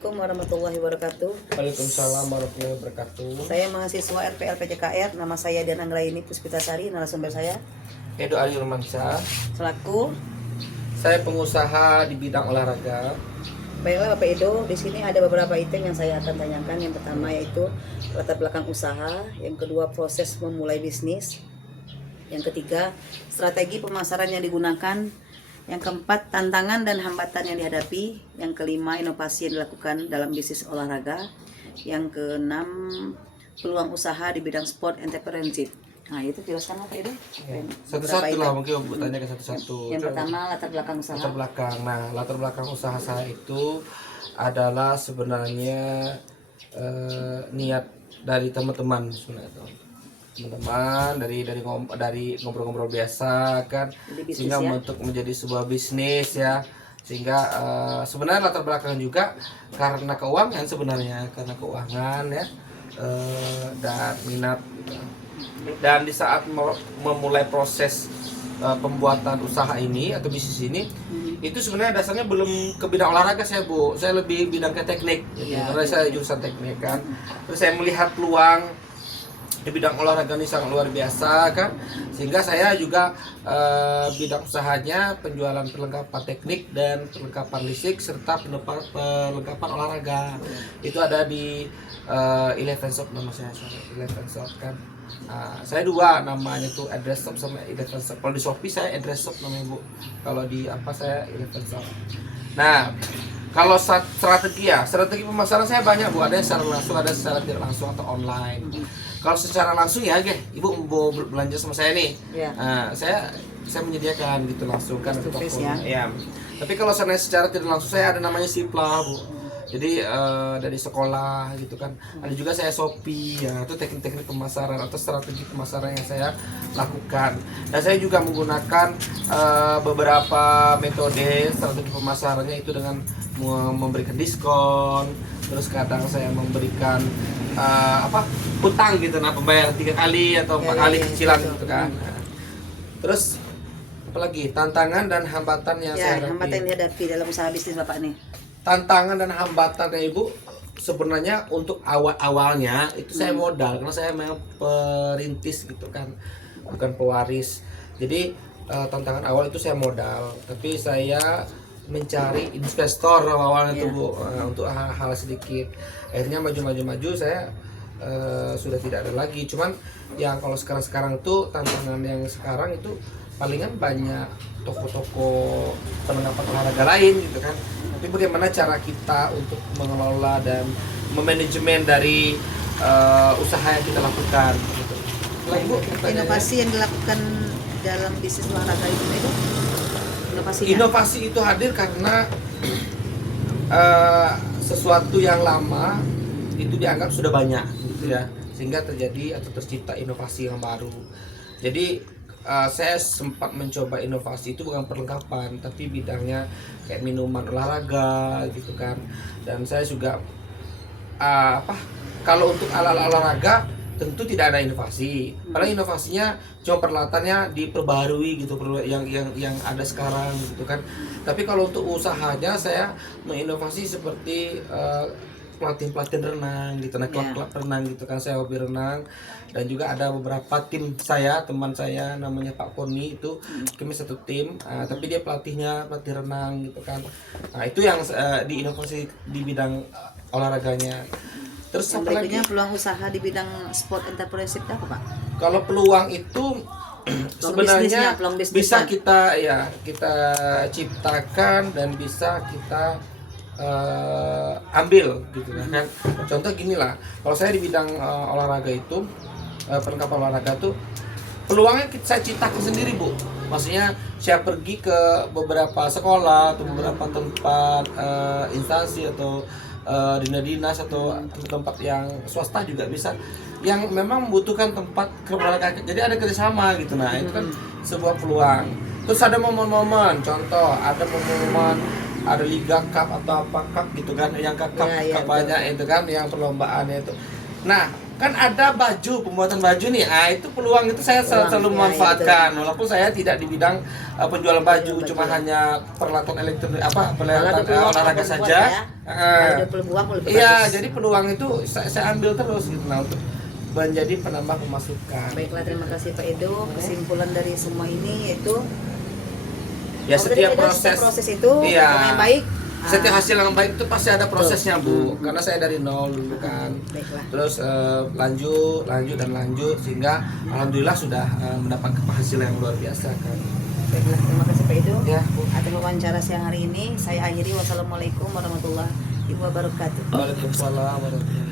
Assalamualaikum warahmatullahi wabarakatuh. Waalaikumsalam warahmatullahi wabarakatuh. Saya mahasiswa RPL PJKR. Nama saya Dian Anggraini Puspitasari. Narasumber saya Edo Ali Romansyah. selaku. Saya pengusaha di bidang olahraga. Baiklah Bapak Edo, di sini ada beberapa item yang saya akan tanyakan. Yang pertama yaitu latar belakang usaha, yang kedua proses memulai bisnis, yang ketiga strategi pemasaran yang digunakan, yang keempat tantangan dan hambatan yang dihadapi, yang kelima inovasi yang dilakukan dalam bisnis olahraga, yang keenam peluang usaha di bidang sport entrepreneurship. Nah itu jelaskan Pak Edo. Satu-satu lah mungkin Bu tanya ke satu-satu. Yang pertama latar belakang usaha. Latar belakang. Nah, latar belakang usaha saya itu adalah sebenarnya niat dari teman-teman sebenarnya teman-teman dari ngobrol-ngobrol biasa kan, sehingga ya? untuk menjadi sebuah bisnis ya, sehingga sebenarnya latar belakang juga karena keuangan sebenarnya, karena keuangan ya, dan minat gitu. Dan di saat memulai proses pembuatan usaha ini atau bisnis ini, itu sebenarnya dasarnya belum ke bidang olahraga saya Bu, saya lebih bidang ke teknik gitu. Karena saya jurusan teknik kan, terus saya melihat peluang di bidang olahraga ini sangat luar biasa kan, sehingga saya juga bidang usahanya penjualan perlengkapan teknik dan perlengkapan listrik serta perlengkapan olahraga. Itu ada di Eleven Shop, nama saya Eleven Shop kan. Saya dua namanya tuh, Address Shop sama Eleven Shop. Kalau di Shopee saya Address Shop namanya Bu, kalau di apa saya Eleven Shop. Nah, kalau strategi pemasaran saya banyak Bu, ada yang secara langsung, ada secara tidak langsung atau online. Kalau secara langsung ya, Ibu mau belanja sama saya nih, Ya. saya menyediakan gitu langsung kan ke toko. Ya. Ya. Tapi kalau secara tidak langsung saya ada namanya Sipla Bu. Jadi dari sekolah gitu kan. Ada juga saya Shopee ya, itu teknik-teknik pemasaran atau strategi pemasaran yang saya lakukan. Dan saya juga menggunakan beberapa metode strategi pemasarannya itu dengan memberikan diskon, terus kadang saya memberikan utang gitu, nah pembayaran 3 kali atau 4 kali cicilan gitu kan. Terus apalagi tantangan dan hambatan yang saya hadapi. Hambatan yang dihadapi dalam usaha bisnis Bapak nih. Tantangan dan hambatannya Ibu sebenarnya untuk awalnya itu saya modal, karena saya memang perintis gitu kan, bukan pewaris. Jadi tantangan awal itu saya modal, tapi saya mencari investor awalnya tuh Bu, untuk hal-hal sedikit. Akhirnya maju saya sudah tidak ada lagi. Cuman yang kalau sekarang tuh tantangan yang sekarang itu palingan banyak toko-toko perlengkapan olahraga lain gitu kan. Tapi bagaimana cara kita untuk mengelola dan memanajemen dari usaha yang kita lakukan gitu. Bu, Inovasi yang dilakukan dalam bisnis olahraga itu inovasi itu hadir karena sesuatu yang lama itu dianggap sudah banyak gitu ya, sehingga terjadi atau tercipta inovasi yang baru. Jadi saya sempat mencoba inovasi itu bukan perlengkapan tapi bidangnya kayak minuman olahraga gitu kan. Dan saya juga kalau untuk alat olahraga tentu tidak ada inovasi. Padahal inovasinya cuma peralatannya diperbarui gitu, yang ada sekarang gitu kan. Tapi kalau untuk usahanya saya menginovasi seperti pelatihan renang gitu, klub renang gitu kan, saya hobi renang. Dan juga ada beberapa teman saya namanya Pak Koni, itu kami satu tim, tapi dia pelatih renang gitu kan. Nah itu yang diinovasi di bidang olahraganya. Terus yang berikutnya peluang usaha di bidang sport entrepreneurship apa Pak? Kalau peluang itu sebenarnya bisa kita ciptakan dan bisa kita ambil gitu kan. Contoh gini lah, kalau saya di bidang olahraga itu, perlengkapan olahraga tuh peluangnya saya ciptakan sendiri Bu. Maksudnya saya pergi ke beberapa sekolah atau beberapa tempat instansi atau dinas atau tempat yang swasta juga bisa, yang memang membutuhkan tempat olahraga. Jadi ada kerjasama gitu. Nah itu kan sebuah peluang. Terus ada momen-momen, contoh ada momen ada Liga Cup atau apa cup gitu kan, yang cup banyak itu kan, yang perlombaannya itu. Nah kan ada baju, pembuatan baju nih. Itu peluang itu saya selalu memanfaatkan. Walaupun saya tidak di bidang penjualan baju, cuma hanya peralatan elektronik peralatan olahraga saja. Iya, jadi peluang itu saya ambil terus gitu untuk menjadi penambah pemasukan. Baiklah, terima kasih Pak Edo. Kesimpulan dari semua ini yaitu ya setiap proses itu yang baik. Setiap hasil yang baik itu pasti ada prosesnya, Bu. Karena saya dari nol dulu kan. Baiklah. Terus lanjut sehingga alhamdulillah sudah mendapatkan hasil yang luar biasa kan. Baiklah, terima kasih Pak Edo. Ya, Bu. Atas wawancara siang hari ini saya akhiri. Wassalamualaikum warahmatullahi wabarakatuh. Waalaikumsalam warahmatullahi wabarakatuh.